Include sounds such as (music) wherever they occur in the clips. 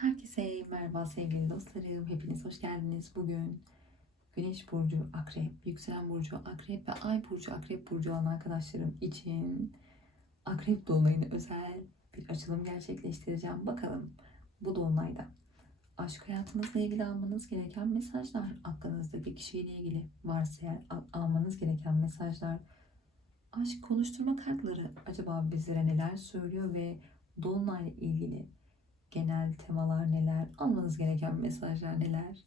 Herkese merhaba sevgili dostlarım. Hepiniz hoş geldiniz. Bugün Güneş Burcu Akrep, Yükselen Burcu Akrep ve Ay Burcu Akrep Burcu olan arkadaşlarım için Akrep Dolunay'ını özel bir açılım gerçekleştireceğim. Bakalım bu Dolunay'da aşk hayatınızla ilgili almanız gereken mesajlar, aklınızdaki kişiyle ilgili varsa eğer al- almanız gereken mesajlar, aşk konuşturma kartları acaba bizlere neler söylüyor ve Dolunay'la ilgili genel temalar neler, almanız gereken mesajlar neler.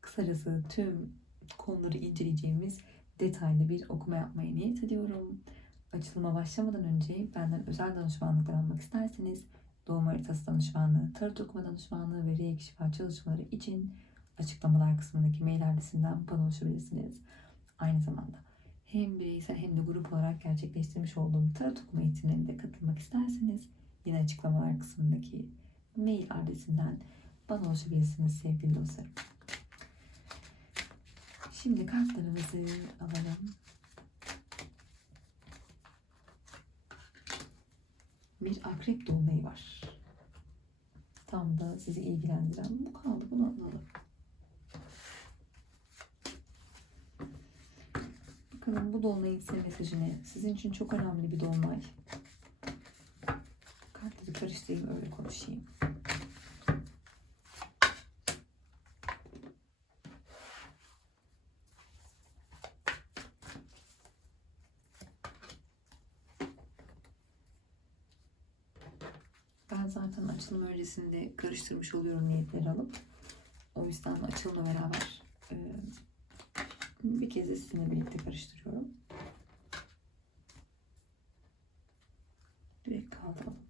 Kısacası tüm konuları inceleyeceğimiz detaylı bir okuma yapmayı niyet ediyorum. Açılıma başlamadan önce benden özel danışmanlıklar almak isterseniz doğum haritası danışmanlığı, tarot okuma danışmanlığı ve reiki şifa çalışmaları için açıklamalar kısmındaki mail adresinden bana ulaşabilirsiniz. Aynı zamanda hem bireysel hem de grup olarak gerçekleştirmiş olduğum tarot okuma eğitimlerine de katılmak isterseniz yine açıklamalar kısmındaki mail adresinden bana ulaşabilirsiniz sevgili dostlarım. Şimdi kartlarımızı alalım. Bir akrep dolunayı var. Tam da sizi ilgilendiren bu kaldı. Bunu alalım. Bakalım bu dolunayın size mesajı ne? Sizin için çok önemli bir dolunay. Kartları karıştırayım öyle konuşayım. Ben zaten öncesinde karıştırmış oluyorum niyetleri alıp. O yüzden açılımla beraber bir kez de sizinle birlikte karıştırıyorum. Direkt kaldıralım.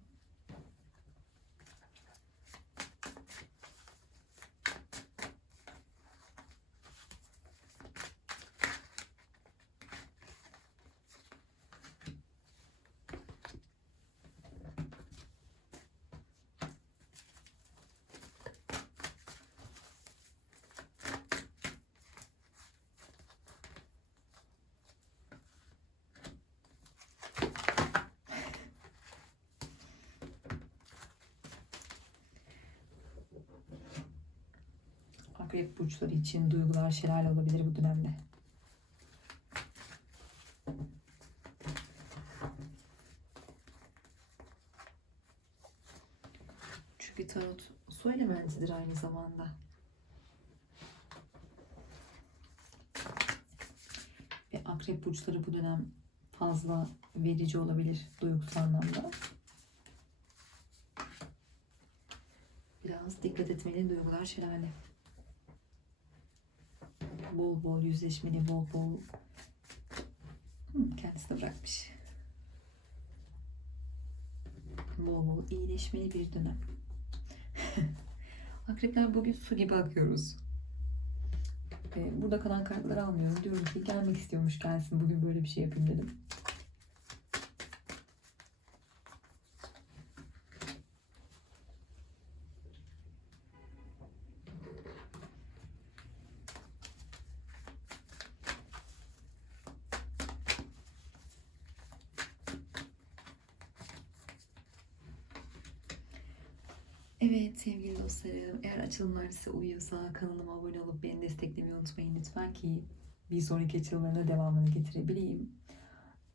Akrep burçları için duygular şelale olabilir bu dönemde. Çünkü tarot su elementidir aynı zamanda. Ve akrep burçları bu dönem fazla verici olabilir duygusal anlamda. Biraz dikkat etmeli duygular şelale bol bol yüzleşmeli, bol bol Hı, kendisi de bırakmış. Bol bol iyileşmeli bir dönem. (laughs) Akrepler bugün su gibi akıyoruz. Ee, Burada kalan kartları almıyorum. Diyorum ki gelmek istiyormuş gelsin. Bugün böyle bir şey yapayım dedim. Evet sevgili dostlarım, eğer açılımlar size uyuyorsa kanalıma abone olup beni desteklemeyi unutmayın lütfen ki bir sonraki açılımlarına devamını getirebileyim.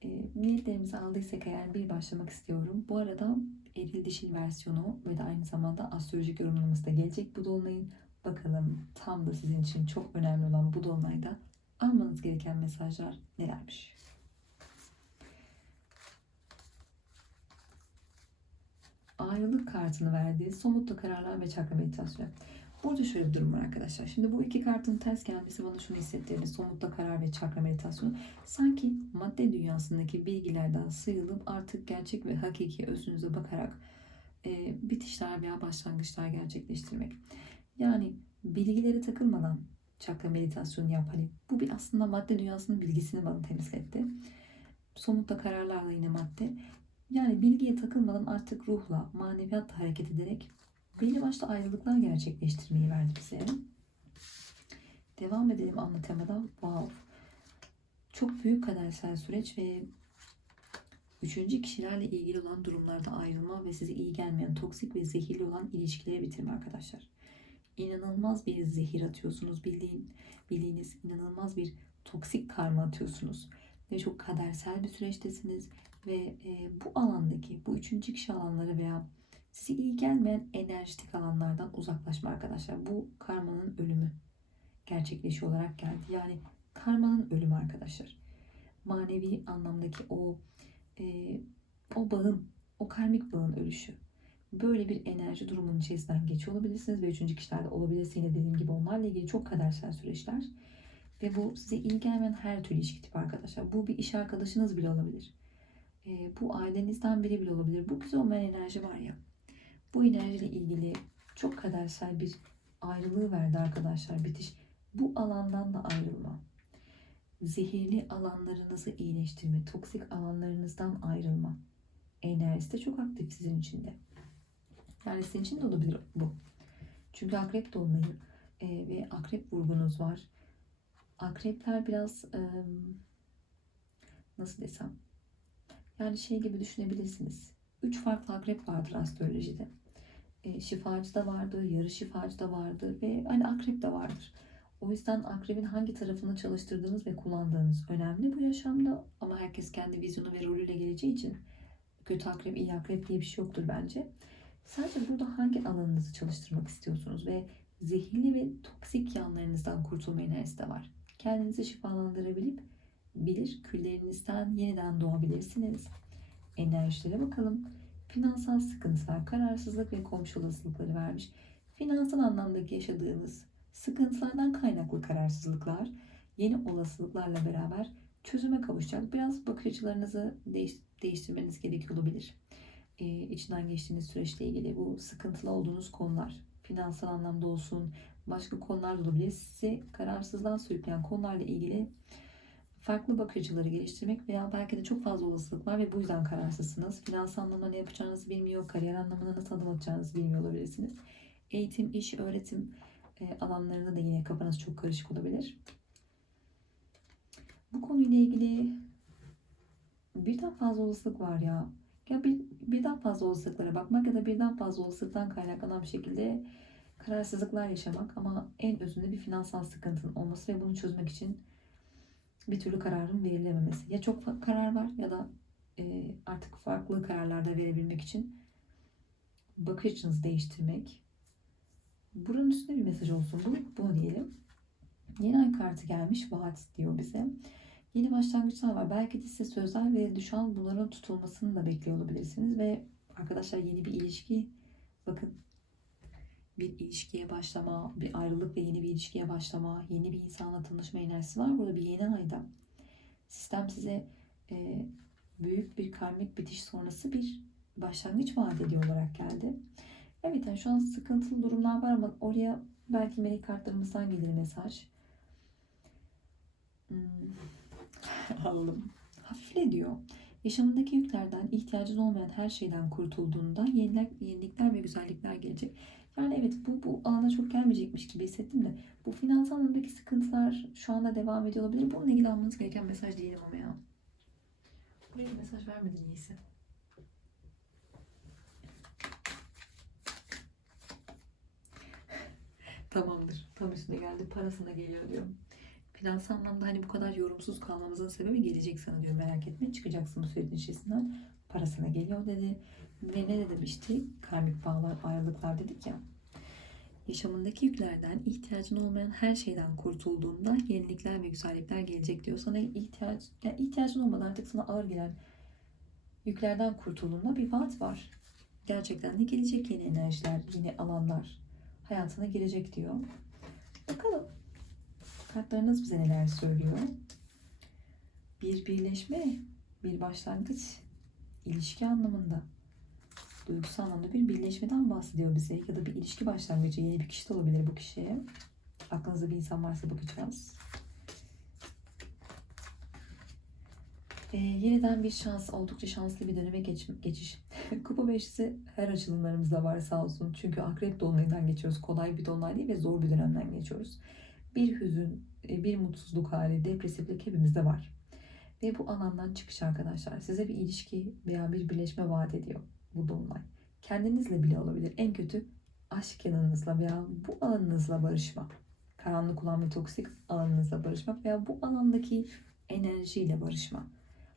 E, niyetlerimizi aldıysak eğer bir başlamak istiyorum. Bu arada eril dişil versiyonu ve de aynı zamanda astrolojik yorumlaması da gelecek bu dolunayın. Bakalım tam da sizin için çok önemli olan bu dolunayda almanız gereken mesajlar nelermiş? Ayrılık kartını verdiği somutlu kararlar ve çakra meditasyonu. Burada şöyle bir durum var arkadaşlar. Şimdi bu iki kartın ters gelmesi bana şunu hissettirdi. Somutlu karar ve çakra meditasyonu. Sanki madde dünyasındaki bilgilerden sıyrılıp artık gerçek ve hakiki özünüze bakarak e, bitişler veya başlangıçlar gerçekleştirmek. Yani bilgilere takılmadan çakra meditasyonu yap. Hani bu bir aslında madde dünyasının bilgisini bana temizletti. Somutla kararlarla yine madde. Yani bilgiye takılmadan artık ruhla, maneviyatla hareket ederek belli başlı ayrılıklar gerçekleştirmeyi verdi bize. Devam edelim anlatamadan. Wow. Çok büyük kadersel süreç ve Üçüncü kişilerle ilgili olan durumlarda ayrılma ve size iyi gelmeyen toksik ve zehirli olan ilişkileri bitirme arkadaşlar. İnanılmaz bir zehir atıyorsunuz bildiğin, bildiğiniz inanılmaz bir toksik karma atıyorsunuz. Ve çok kadersel bir süreçtesiniz ve e, bu alandaki bu üçüncü kişi alanları veya size iyi gelmeyen enerjitik alanlardan uzaklaşma arkadaşlar. Bu karmanın ölümü gerçekleşiyor olarak geldi. Yani karmanın ölümü arkadaşlar. Manevi anlamdaki o e, o bağın, o karmik bağın ölüşü. Böyle bir enerji durumunun içerisinden geçiyor olabilirsiniz ve üçüncü kişilerde olabilir. Yine dediğim gibi onlarla ilgili çok kadersel süreçler. Ve bu size iyi gelmeyen her türlü ilişki tipi arkadaşlar. Bu bir iş arkadaşınız bile olabilir. E, bu ailenizden biri bile olabilir. Bu güzel olmayan enerji var ya. Bu enerjiyle ilgili çok kadersel bir ayrılığı verdi arkadaşlar. Bitiş. Bu alandan da ayrılma. Zehirli alanlarınızı iyileştirme. Toksik alanlarınızdan ayrılma. Enerjisi de çok aktif sizin için de. Yani sizin için de olabilir bu. Çünkü akrep dolunayı e, ve akrep vurgunuz var. Akrepler biraz e, nasıl desem yani şey gibi düşünebilirsiniz. Üç farklı akrep vardır astrolojide. E, şifacı da vardır, yarı şifacı da vardır ve hani akrep de vardır. O yüzden akrebin hangi tarafını çalıştırdığınız ve kullandığınız önemli bu yaşamda. Ama herkes kendi vizyonu ve rolüyle geleceği için kötü akrep, iyi akrep diye bir şey yoktur bence. Sadece burada hangi alanınızı çalıştırmak istiyorsunuz ve zehirli ve toksik yanlarınızdan kurtulma enerjisi de var. Kendinizi şifalandırabilip bilir küllerinizden yeniden doğabilirsiniz. Enerjilere bakalım. Finansal sıkıntılar, kararsızlık ve komşu olasılıkları vermiş. Finansal anlamdaki yaşadığınız sıkıntılardan kaynaklı kararsızlıklar yeni olasılıklarla beraber çözüme kavuşacak. Biraz bakış açılarınızı değiş, değiştirmeniz gerekiyor olabilir. Ee, içinden geçtiğiniz süreçle ilgili bu sıkıntılı olduğunuz konular, finansal anlamda olsun, başka konular da olabilir. Sizi kararsızlığa sürükleyen konularla ilgili farklı bakış açıları geliştirmek veya belki de çok fazla olasılık var ve bu yüzden kararsızsınız. Finansal anlamda ne yapacağınızı bilmiyor, kariyer anlamında nasıl adım atacağınızı bilmiyor olabilirsiniz. Eğitim, iş, öğretim e, alanlarında da yine kafanız çok karışık olabilir. Bu konuyla ilgili birden fazla olasılık var ya. Ya bir, birden fazla olasılıklara bakmak ya da birden fazla olasılıktan kaynaklanan bir şekilde kararsızlıklar yaşamak ama en özünde bir finansal sıkıntının olması ve bunu çözmek için bir türlü kararın verilememesi. Ya çok karar var ya da e, artık farklı kararlarda verebilmek için bakış açınızı değiştirmek. Buranın üstünde bir mesaj olsun. Bu, bunu diyelim. Yeni ay kartı gelmiş. Vaat diyor bize. Yeni başlangıçlar var. Belki de size sözler. Şu an bunların tutulmasını da bekliyor olabilirsiniz. Ve arkadaşlar yeni bir ilişki. Bakın bir ilişkiye başlama, bir ayrılık ve yeni bir ilişkiye başlama, yeni bir insanla tanışma enerjisi var. Burada bir yeni ayda. Sistem size e, büyük bir karmik bitiş sonrası bir başlangıç vaat ediyor olarak geldi. Evet yani şu an sıkıntılı durumlar var ama oraya belki melek kartlarımızdan gelir mesaj. Hmm. (laughs) Alalım. Hafifle diyor. Yaşamındaki yüklerden, ihtiyacın olmayan her şeyden kurtulduğunda yenilikler ve güzellikler gelecek. Yani evet bu, bu alana çok gelmeyecekmiş gibi hissettim de bu finansal anlamdaki sıkıntılar şu anda devam ediyor olabilir. Bununla ilgili almanız gereken mesaj diyelim ama ya. Buraya bir mesaj vermedin iyisi. (laughs) Tamamdır. Tam üstüne geldi. Parasına geliyor diyorum. Finansal anlamda hani bu kadar yorumsuz kalmamızın sebebi gelecek sana diyor. Merak etme. Çıkacaksın bu sürecin içerisinden. Parasına geliyor dedi. Ve ne de demişti? Karmik bağlar, ayrılıklar dedik ya. Yaşamındaki yüklerden, ihtiyacın olmayan her şeyden kurtulduğunda yenilikler ve güzellikler gelecek diyor. Sana ihtiyaç, yani ihtiyacın olmadan artık sana ağır gelen yüklerden kurtulduğunda bir vaat var. Gerçekten de gelecek yeni enerjiler, yeni alanlar hayatına girecek diyor. Bakalım kartlarınız bize neler söylüyor. Bir birleşme, bir başlangıç, ilişki anlamında duygusal anlamda bir birleşmeden bahsediyor bize. Ya da bir ilişki başlangıcı. Yeni bir kişi de olabilir bu kişiye. Aklınızda bir insan varsa bakacağız. Ee, yeniden bir şans, oldukça şanslı bir döneme geç, geçiş. (laughs) Kupa beşlisi her açılımlarımızda var sağ olsun. Çünkü akrep dolunayından geçiyoruz. Kolay bir dolunay değil ve zor bir dönemden geçiyoruz. Bir hüzün, bir mutsuzluk hali, depresiflik hepimizde var. Ve bu alandan çıkış arkadaşlar size bir ilişki veya bir birleşme vaat ediyor bu dolunay. Kendinizle bile olabilir. En kötü aşk yanınızla veya bu alanınızla barışma. Karanlık olan ve toksik alanınızla barışmak veya bu alandaki enerjiyle barışma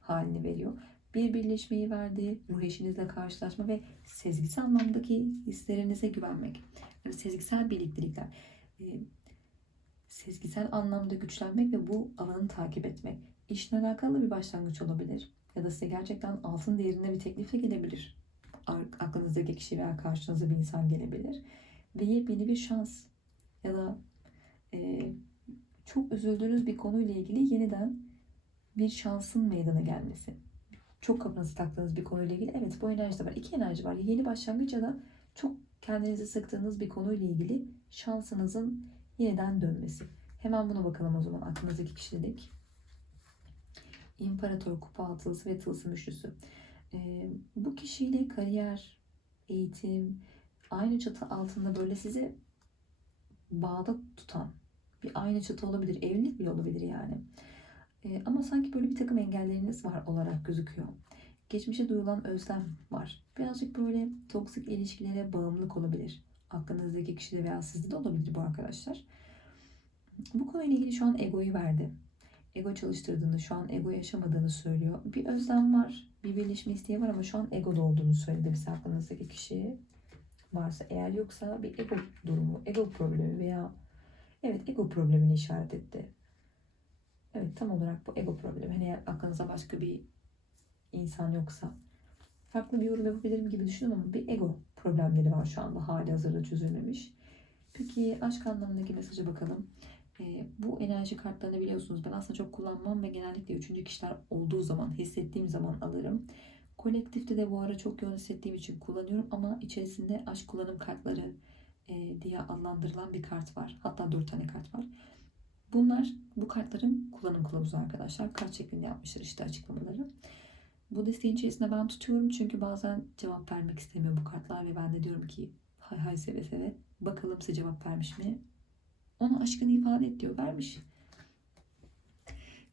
halini veriyor. Bir birleşmeyi verdi, ruh eşinizle karşılaşma ve sezgisel anlamdaki hislerinize güvenmek. Yani sezgisel birliktelikler. e, Sezgisel anlamda güçlenmek ve bu alanı takip etmek. İşle alakalı bir başlangıç olabilir. Ya da size gerçekten altın değerinde bir teklifle gelebilir. Aklınızdaki kişi veya karşınıza bir insan gelebilir. Ve yepyeni bir şans ya da e, çok üzüldüğünüz bir konuyla ilgili yeniden bir şansın meydana gelmesi. Çok kafanızı taktığınız bir konuyla ilgili evet bu enerji de var. İki enerji var. Yeni başlangıç ya da çok kendinizi sıktığınız bir konuyla ilgili şansınızın yeniden dönmesi. Hemen buna bakalım o zaman aklınızdaki kişilik. İmparator kupa altılısı ve tılsım üçlüsü. Bu kişiyle kariyer, eğitim, aynı çatı altında böyle sizi bağda tutan bir aynı çatı olabilir, evlilik bile olabilir yani. Ama sanki böyle bir takım engelleriniz var olarak gözüküyor. Geçmişe duyulan özlem var. Birazcık böyle toksik ilişkilere bağımlılık olabilir. Aklınızdaki kişide veya sizde de olabilir bu arkadaşlar. Bu konuyla ilgili şu an egoyu verdi. Ego çalıştırdığını, şu an ego yaşamadığını söylüyor. Bir özlem var, bir birleşme isteği var ama şu an egoda olduğunu söyledi bize aklınızdaki kişi. Varsa eğer yoksa bir ego durumu, ego problemi veya evet ego problemini işaret etti. Evet tam olarak bu ego problemi. Hani aklınıza başka bir insan yoksa farklı bir yorum yapabilirim gibi düşünün ama bir ego problemleri var şu anda hali hazırda çözülmemiş. Peki aşk anlamındaki mesaja bakalım. Ee, bu enerji kartlarını biliyorsunuz ben aslında çok kullanmam ve genellikle üçüncü kişiler olduğu zaman hissettiğim zaman alırım. Kolektifte de bu ara çok yoğun hissettiğim için kullanıyorum ama içerisinde aşk kullanım kartları e, diye adlandırılan bir kart var. Hatta dört tane kart var. Bunlar bu kartların kullanım kılavuzu arkadaşlar. Kart şeklinde yapmışlar işte açıklamaları. Bu desteğin içerisinde ben tutuyorum çünkü bazen cevap vermek istemiyor bu kartlar ve ben de diyorum ki hay hay seve seve bakalım size cevap vermiş mi? Ona aşkını ifade et diyor. Vermiş.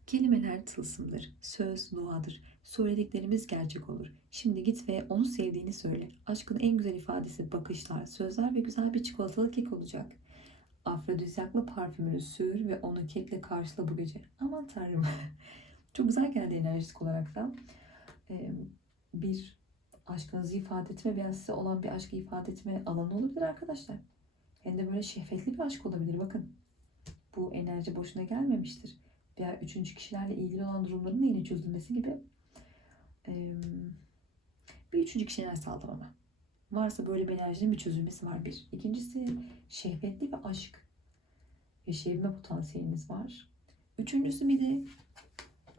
Kelimeler tılsımdır. Söz duadır. Söylediklerimiz gerçek olur. Şimdi git ve onu sevdiğini söyle. Aşkın en güzel ifadesi bakışlar, sözler ve güzel bir çikolatalı kek olacak. Afrodizyaklı parfümünü sür ve onu kekle karşıla bu gece. Aman tanrım. (laughs) Çok güzel geldi enerjik olarak da. Ee, bir aşkınızı ifade etme veya size olan bir aşkı ifade etme alanı olabilir arkadaşlar. Hem de böyle şehvetli bir aşk olabilir. Bakın bu enerji boşuna gelmemiştir. Veya üçüncü kişilerle ilgili olan durumların da yine çözülmesi gibi. Ee, bir üçüncü kişi enerjisi aldım ama. Varsa böyle bir enerjinin bir çözülmesi var bir. İkincisi şehvetli bir aşk yaşayabilme potansiyeliniz var. Üçüncüsü bir de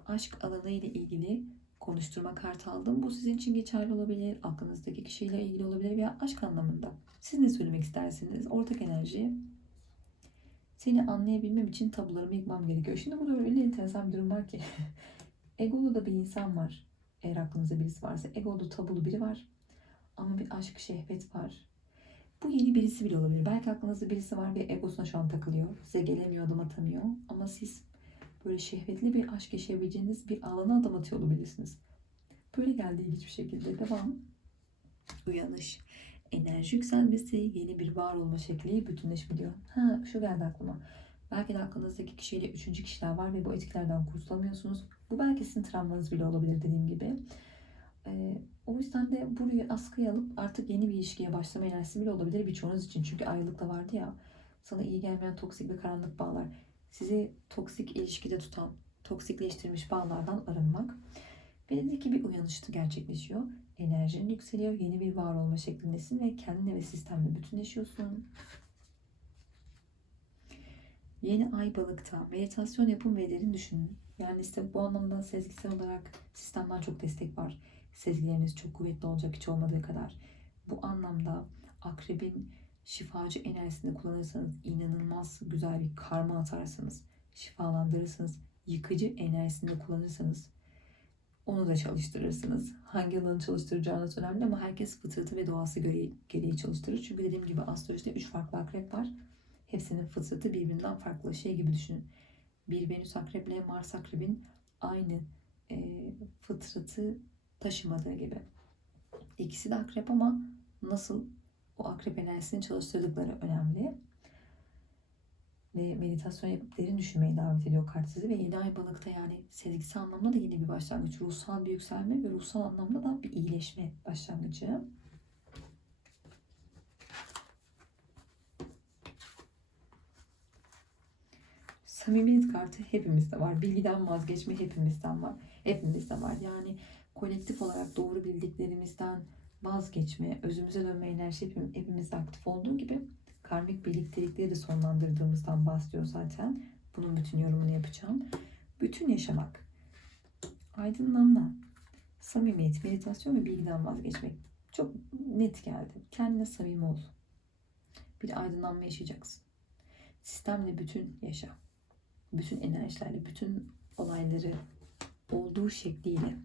aşk alanı ile ilgili konuşturma kartı aldım. Bu sizin için geçerli olabilir. Aklınızdaki kişiyle ilgili olabilir veya aşk anlamında. Siz ne söylemek istersiniz? Ortak enerji. Seni anlayabilmem için tabularımı yıkmam gerekiyor. Şimdi burada öyle enteresan bir durum var ki. (laughs) Egolu da bir insan var. Eğer aklınızda birisi varsa. Egolu tabulu biri var. Ama bir aşk, şehvet var. Bu yeni birisi bile olabilir. Belki aklınızda birisi var ve egosuna şu an takılıyor. Size gelemiyor, adım atamıyor. Ama siz böyle şehvetli bir aşk yaşayabileceğiniz bir alana adım atıyor olabilirsiniz. Böyle geldi ilginç bir şekilde. Devam. Uyanış. Enerji yükselmesi, yeni bir var olma şekli, bütünleşme diyor. Ha şu geldi aklıma. Belki de aklınızdaki kişiyle üçüncü kişiler var ve bu etkilerden kurtulamıyorsunuz. Bu belki sizin travmanız bile olabilir dediğim gibi. Ee, o yüzden de burayı askıya alıp artık yeni bir ilişkiye başlama enerjisi bile olabilir birçoğunuz için. Çünkü ayrılık da vardı ya. Sana iyi gelmeyen toksik ve karanlık bağlar. Sizi toksik ilişkide tutan, toksikleştirmiş bağlardan arınmak. Belirli bir uyanıştı gerçekleşiyor. Enerjin yükseliyor. Yeni bir var olma şeklindesin ve kendine ve sistemle bütünleşiyorsun. Yeni ay balıkta meditasyon yapın ve derin düşünün. Yani işte bu anlamda sezgisel olarak sistemden çok destek var. Sezgileriniz çok kuvvetli olacak hiç olmadığı kadar. Bu anlamda akrebin şifacı enerjisini kullanırsanız inanılmaz güzel bir karma atarsınız. Şifalandırırsınız. Yıkıcı enerjisini kullanırsanız onu da çalıştırırsınız. Hangi alanı çalıştıracağınız önemli ama herkes fıtratı ve doğası gereği, gereği çalıştırır. Çünkü dediğim gibi astrolojide 3 farklı akrep var. Hepsinin fıtratı birbirinden farklı. Şey gibi düşünün. Bir Venüs akreple Mars akrebin aynı e, fıtratı taşımadığı gibi. İkisi de akrep ama nasıl o akrep enerjisini çalıştırdıkları önemli. Ve meditasyon yapıp derin düşünmeyi davet ediyor kart sizi. Ve yeni ay balıkta yani sezgisel anlamda da yeni bir başlangıç. Ruhsal bir yükselme ve ruhsal anlamda da bir iyileşme başlangıcı. Samimiyet kartı hepimizde var. Bilgiden vazgeçme hepimizden var. Hepimizde var. Yani kolektif olarak doğru bildiklerimizden vazgeçme, özümüze dönme enerjisi hepim- hepimizde aktif olduğu gibi karmik birliktelikleri de sonlandırdığımızdan bahsediyor zaten. Bunun bütün yorumunu yapacağım. Bütün yaşamak, aydınlanma, samimiyet, meditasyon ve bilgiden vazgeçmek. Çok net geldi. Kendine samimi ol. Bir aydınlanma yaşayacaksın. Sistemle bütün yaşa. Bütün enerjilerle, bütün olayları olduğu şekliyle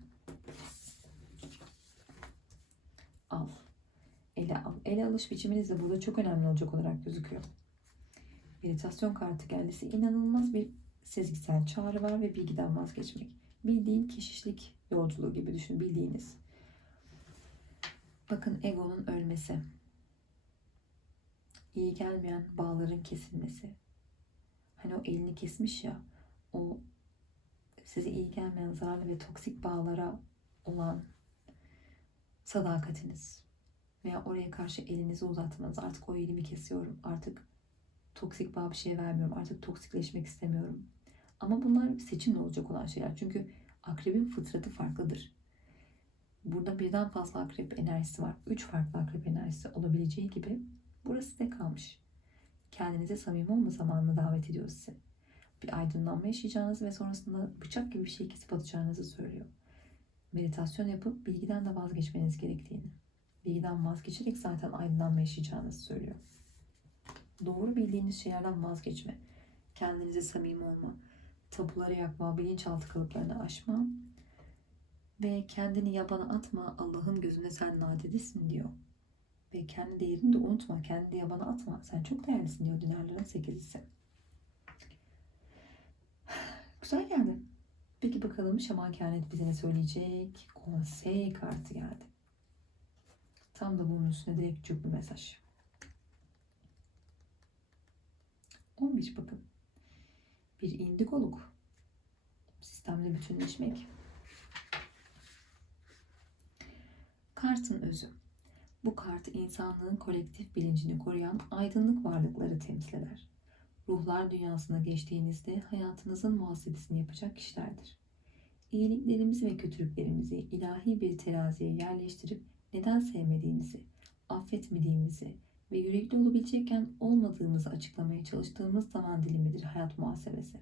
al. Ele al. Ele alış biçiminiz de burada çok önemli olacak olarak gözüküyor. Meditasyon kartı geldisi inanılmaz bir sezgisel çağrı var ve bilgiden vazgeçmek. Bildiğin keşişlik yolculuğu gibi düşün bildiğiniz. Bakın egonun ölmesi. İyi gelmeyen bağların kesilmesi. Hani o elini kesmiş ya o size iyi gelmeyen zararlı ve toksik bağlara olan sadakatiniz veya oraya karşı elinizi uzatmanız. Artık o elimi kesiyorum. Artık toksik bağ bir şey vermiyorum. Artık toksikleşmek istemiyorum. Ama bunlar seçimle olacak olan şeyler. Çünkü akrebin fıtratı farklıdır. Burada birden fazla akrep enerjisi var. Üç farklı akrep enerjisi olabileceği gibi burası size kalmış. Kendinize samimi olma zamanını davet ediyor size. Bir aydınlanma yaşayacağınız ve sonrasında bıçak gibi bir şey kesip atacağınızı söylüyor meditasyon yapıp bilgiden de vazgeçmeniz gerektiğini, bilgiden vazgeçerek zaten aydınlanma yaşayacağınızı söylüyor. Doğru bildiğiniz şeylerden vazgeçme, kendinize samimi olma, tapuları yakma, bilinçaltı kalıplarını aşma ve kendini yabana atma, Allah'ın gözünde sen nadedisin diyor. Ve kendi değerini de unutma, kendini yabana atma, sen çok değerlisin diyor dinarların sekizisi. (sighs) Güzel geldi. Peki bakalım şaman kehanet bize ne söyleyecek? Konsey kartı geldi. Tam da bunun üstüne direkt bir mesaj. 11 bakın. Bir indikoluk. Sistemle bütünleşmek. Kartın özü. Bu kart insanlığın kolektif bilincini koruyan aydınlık varlıkları temsil eder ruhlar dünyasına geçtiğinizde hayatınızın muhasebesini yapacak kişilerdir. İyiliklerimizi ve kötülüklerimizi ilahi bir teraziye yerleştirip neden sevmediğimizi, affetmediğimizi ve yürekli olabilecekken olmadığımızı açıklamaya çalıştığımız zaman dilimidir hayat muhasebesi.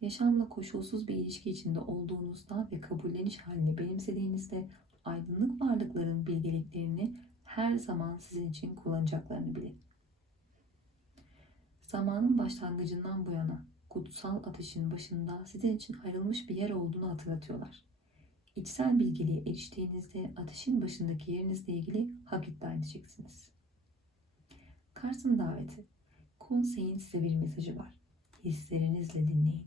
Yaşamla koşulsuz bir ilişki içinde olduğunuzda ve kabulleniş halini benimsediğinizde aydınlık varlıkların bilgeliklerini her zaman sizin için kullanacaklarını bilin. Zamanın başlangıcından bu yana kutsal ateşin başında sizin için ayrılmış bir yer olduğunu hatırlatıyorlar. İçsel bilgeliğe eriştiğinizde ateşin başındaki yerinizle ilgili hak iddia edeceksiniz. Kars'ın daveti. Konseyin size bir mesajı var. Hislerinizle dinleyin.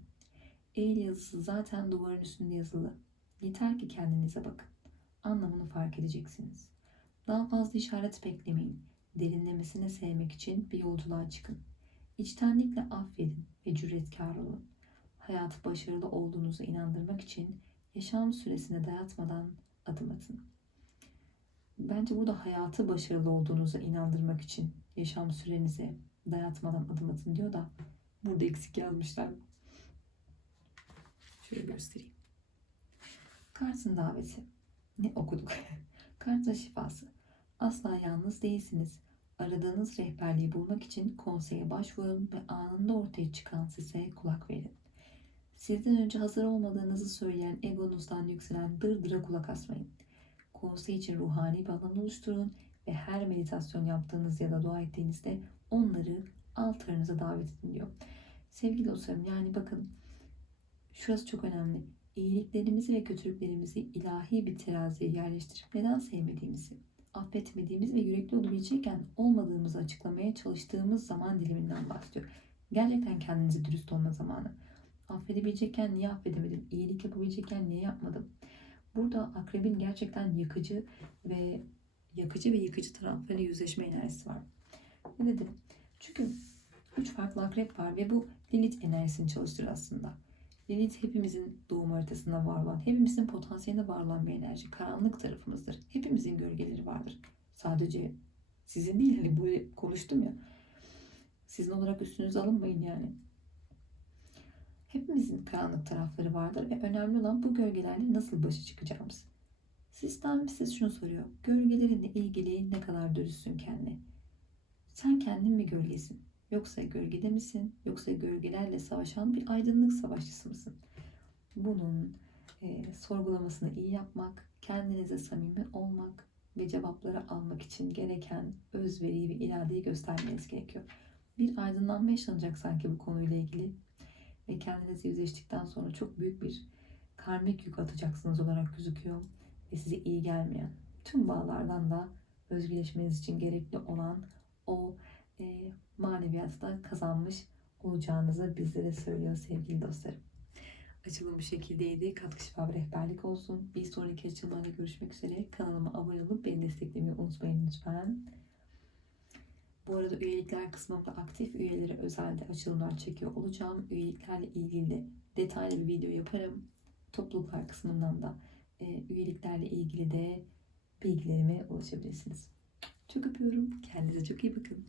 El yazısı zaten duvarın üstünde yazılı. Yeter ki kendinize bakın. Anlamını fark edeceksiniz. Daha fazla işaret beklemeyin. Derinlemesine sevmek için bir yolculuğa çıkın. İçtenlikle affedin ve cüretkar olun. Hayatı başarılı olduğunuzu inandırmak için yaşam süresine dayatmadan adım atın. Bence burada hayatı başarılı olduğunuza inandırmak için yaşam sürenize dayatmadan adım atın diyor da burada eksik yazmışlar. Şöyle göstereyim. Kartın daveti. Ne okuduk? (laughs) Kartın şifası. Asla yalnız değilsiniz. Aradığınız rehberliği bulmak için konseye başvurun ve anında ortaya çıkan size kulak verin. Sizden önce hazır olmadığınızı söyleyen egonuzdan yükselen dırdıra kulak asmayın. Konsey için ruhani bir alan oluşturun ve her meditasyon yaptığınız ya da dua ettiğinizde onları altarınıza davet edin diyor. Sevgili dostlarım yani bakın şurası çok önemli. İyiliklerimizi ve kötülüklerimizi ilahi bir teraziye yerleştirip neden sevmediğimizi, affetmediğimiz ve yürekli olabilecekken olmadığımızı açıklamaya çalıştığımız zaman diliminden bahsediyor. Gerçekten kendinize dürüst olma zamanı. Affedebilecekken niye affedemedim? İyilik yapabilecekken niye yapmadım? Burada akrebin gerçekten yakıcı ve yakıcı ve yıkıcı taraflarıyla yüzleşme enerjisi var. Ne dedim? Çünkü üç farklı akrep var ve bu Lilith enerjisini çalıştırır aslında. Lilith hepimizin doğum haritasında var olan, hepimizin potansiyelinde var olan bir enerji. Karanlık tarafımızdır. Hepimizin gölgeleri vardır. Sadece sizin değil, hani böyle konuştum ya. Sizin olarak üstünüze alınmayın yani. Hepimizin karanlık tarafları vardır ve önemli olan bu gölgelerle nasıl başa çıkacağımız. Sistem size şunu soruyor. Gölgelerinle ilgili ne kadar dürüstsün kendine? Sen kendin mi gölgesin? Yoksa gölgede misin? Yoksa gölgelerle savaşan bir aydınlık savaşçısı mısın? Bunun e, sorgulamasını iyi yapmak, kendinize samimi olmak ve cevapları almak için gereken özveriyi ve iradeyi göstermeniz gerekiyor. Bir aydınlanma yaşanacak sanki bu konuyla ilgili ve kendinizle yüzleştikten sonra çok büyük bir karmik yük atacaksınız olarak gözüküyor ve size iyi gelmeyen tüm bağlardan da özgürleşmeniz için gerekli olan o e, maneviyatı kazanmış olacağınızı bizlere söylüyor sevgili dostlarım. Açılım bu şekildeydi. Katkı şifa rehberlik olsun. Bir sonraki açılımlarda görüşmek üzere. Kanalıma abone olup beni desteklemeyi unutmayın lütfen. Bu arada üyelikler kısmında aktif üyelere özelde açılımlar çekiyor olacağım. Üyeliklerle ilgili de detaylı bir video yaparım. Topluluklar kısmından da e, üyeliklerle ilgili de bilgilerime ulaşabilirsiniz. Çok öpüyorum. Kendinize çok iyi bakın.